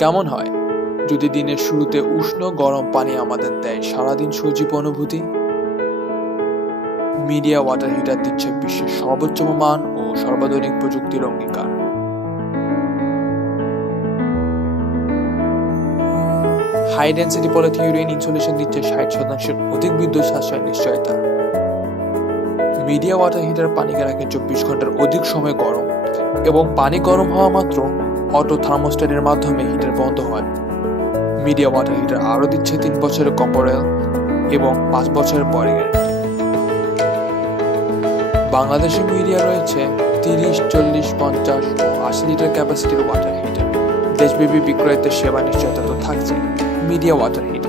কেমন হয় যদি দিনের শুরুতে উষ্ণ গরম পানি আমাদের দেয় সারাদিন সজীব অনুভূতি? মিডিয়া ওয়াটার হিটার দিচ্ছে বিশ্বের সর্বোচ্চ মান ও সর্বাধুনিক প্রযুক্তির অঙ্গীকার। হাই ডেন্সিটি পলিথিউরিন ইনসুলেশন দিচ্ছে 60% অধিক বিদ্যুৎ সাশ্রয়ের নিশ্চয়তা। মিডিয়া ওয়াটার হিটার পানিকে রাখে 24 ঘন্টার অধিক সময় গরম, এবং পানি গরম হওয়া মাত্র অটো থার্মোস্ট্যাটের মাধ্যমে হিটার বন্ধ হয়। মিডিয়া ওয়াটার হিটার আরও দিচ্ছে 3 বছরের কম্পোরেল এবং 5 বছরের পরে গ্যারান্টি। বাংলাদেশে মিডিয়া রয়েছে 30, 40, 50 ও 80 লিটার ক্যাপাসিটির ওয়াটার হিটার। দেশব্যাপী বিক্রয়ের সেবা নিশ্চয়তা তো থাকছে। Midea water heater.